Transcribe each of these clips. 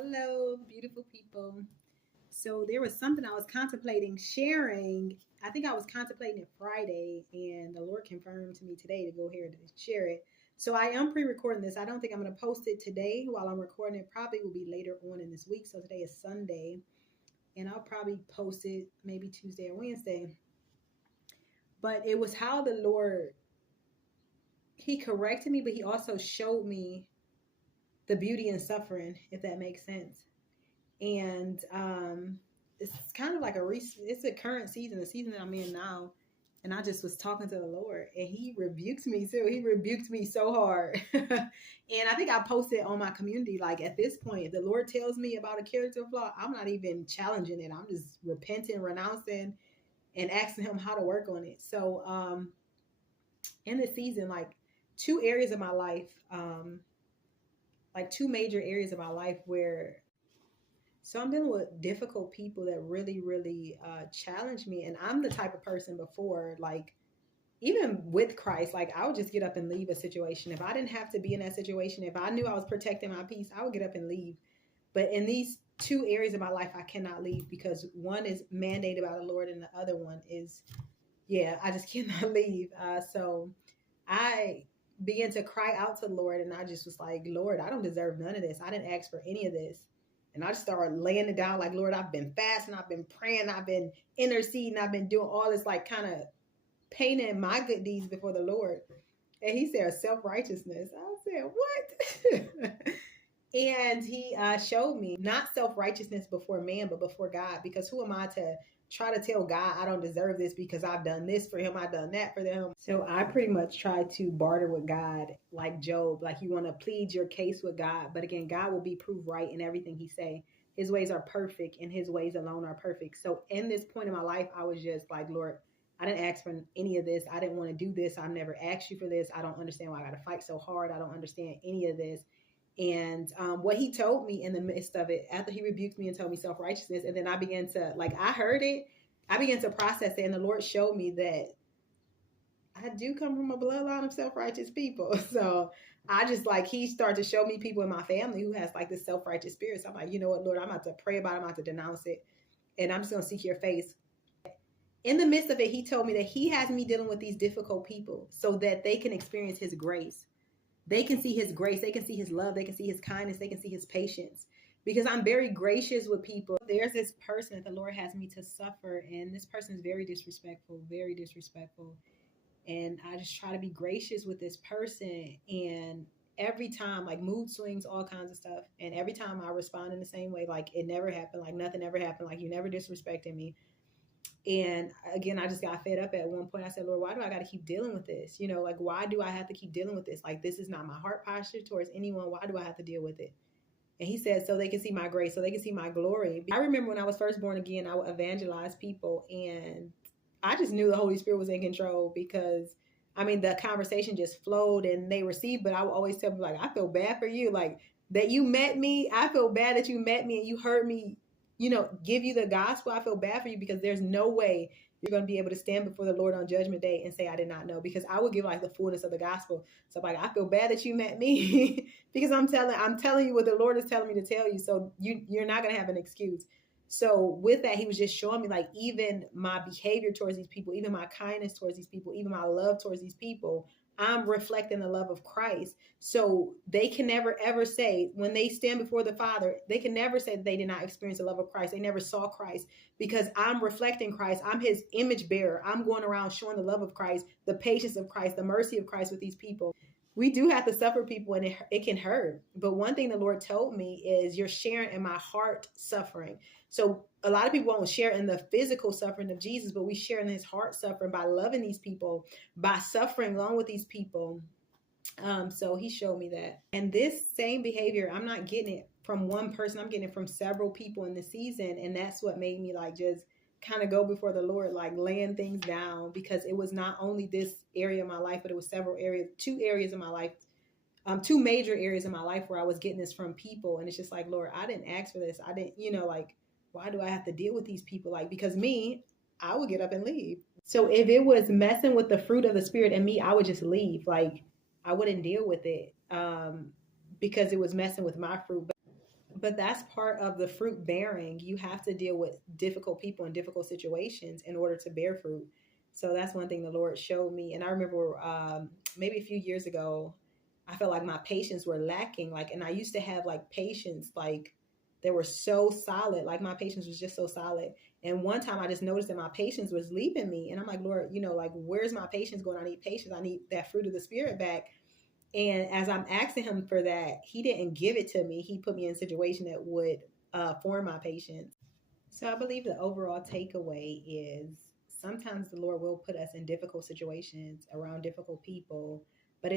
Hello, beautiful people. So there was something I was contemplating sharing. I think I was contemplating it Friday, and the Lord confirmed to me today to go here to share it. So I am pre-recording this. I don't think I'm going to post it today while I'm recording it. Probably will be later on in this week. So today is Sunday, and I'll probably post it maybe Tuesday or Wednesday. But it was how the Lord, He corrected me, but He also showed me the beauty in suffering, if that makes sense. And it's kind of like it's a current season, the season that I'm in now. And I just was talking to the Lord, and He rebuked me too. He rebuked me so hard. And I think I posted on my community, like, at this point, if the Lord tells me about a character flaw, I'm not even challenging it. I'm just repenting, renouncing, and asking Him how to work on it. So in this season, like, two areas of my life, like two major areas of my life where I'm dealing with difficult people that really, really challenge me. And I'm the type of person before, like, even with Christ, like, I would just get up and leave a situation. If I didn't have to be in that situation, if I knew I was protecting my peace, I would get up and leave. But in these two areas of my life, I cannot leave because one is mandated by the Lord and the other one is, I just cannot leave. So I began to cry out to the Lord, and I just was like, Lord, I don't deserve none of this. I didn't ask for any of this. And I just started laying it down like, Lord, I've been fasting, I've been praying, I've been interceding, I've been doing all this, like, kind of painting my good deeds before the Lord. And He said, self-righteousness. I said, what? And He showed me not self-righteousness before man, but before God. Because who am I to try to tell God I don't deserve this because I've done this for Him, I've done that for them. So I pretty much try to barter with God like Job. Like, you want to plead your case with God, but again, God will be proved right in everything He say. His ways are perfect, and His ways alone are perfect. So in this point in my life, I was just like, Lord, I didn't ask for any of this. I didn't want to do this. I've never asked you for this. I don't understand why I got to fight so hard. I don't understand any of this. And what He told me in the midst of it, after He rebuked me and told me self-righteousness, and then I began to, like, I heard it, I began to process it, and the Lord showed me that I do come from a bloodline of self-righteous people. So I just, like, He started to show me people in my family who has, like, this self-righteous spirit. So I'm like, you know what, Lord, I'm about to pray about it, I'm about to denounce it, and I'm just going to seek your face. In the midst of it, He told me that He has me dealing with these difficult people so that they can experience His grace. They can see His grace. They can see His love. They can see His kindness. They can see His patience. Because I'm very gracious with people. There's this person that the Lord has me to suffer, and this person is very disrespectful, very disrespectful. And I just try to be gracious with this person. And every time, like, mood swings, all kinds of stuff. And every time I respond in the same way, like it never happened, like nothing ever happened, like you never disrespected me. And again, I just got fed up at one point. I said, Lord, why do I got to keep dealing with this? You know, like, why do I have to keep dealing with this? Like, this is not my heart posture towards anyone. Why do I have to deal with it? And He said, so they can see my grace, so they can see my glory. I remember when I was first born again, I would evangelize people, and I just knew the Holy Spirit was in control because, I mean, the conversation just flowed and they received, but I would always tell them, like, I feel bad for you. Like, that you met me. I feel bad that you met me and you heard me, give you the gospel. I feel bad for you because there's no way you're going to be able to stand before the Lord on Judgment Day and say, I did not know, because I would give, like, the fullness of the gospel. So, like, I feel bad that you met me because I'm telling you what the Lord is telling me to tell you. So you're not going to have an excuse. So with that, He was just showing me, like, even my behavior towards these people, even my kindness towards these people, even my love towards these people, I'm reflecting the love of Christ. So they can never, ever say, when they stand before the Father, they can never say that they did not experience the love of Christ. They never saw Christ, because I'm reflecting Christ. I'm His image bearer. I'm going around showing the love of Christ, the patience of Christ, the mercy of Christ with these people. We do have to suffer people, and it can hurt. But one thing the Lord told me is, you're sharing in my heart suffering. So a lot of people won't share in the physical suffering of Jesus, but we share in His heart suffering by loving these people, by suffering along with these people. So He showed me that. And this same behavior, I'm not getting it from one person. I'm getting it from several people in the season. And that's what made me, like, just kind of go before the Lord, like, laying things down, because it was not only this area of my life, but it was several areas, two areas of my life, two major areas of my life where I was getting this from people. And it's just like, Lord, I didn't ask for this. I didn't, like, why do I have to deal with these people? Like, because me, I would get up and leave. So if it was messing with the fruit of the Spirit in me, I would just leave. Like, I wouldn't deal with it because it was messing with my fruit. But that's part of the fruit bearing. You have to deal with difficult people and difficult situations in order to bear fruit. So that's one thing the Lord showed me. And I remember maybe a few years ago, I felt like my patience were lacking. Like, and I used to have like patience, like they were so solid. Like my patience was just so solid. And one time I just noticed that my patience was leaving me. And I'm like, Lord, you know, like, where's my patience going? I need patience. I need that fruit of the Spirit back. And as I'm asking him for that, he didn't give it to me. He put me in a situation that would form my patience. So I believe the overall takeaway is sometimes the Lord will put us in difficult situations around difficult people, but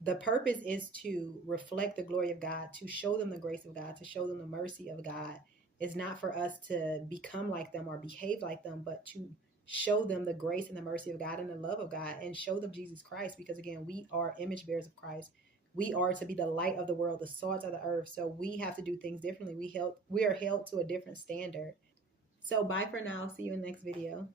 the purpose is to reflect the glory of God, to show them the grace of God, to show them the mercy of God. It's not for us to become like them or behave like them, but to show them the grace and the mercy of God and the love of God, and show them Jesus Christ, because again, we are image bearers of Christ. We are to be the light of the world, the salt of the earth. So we have to do things differently. We are held to a different standard. So bye for now. See you in the next video.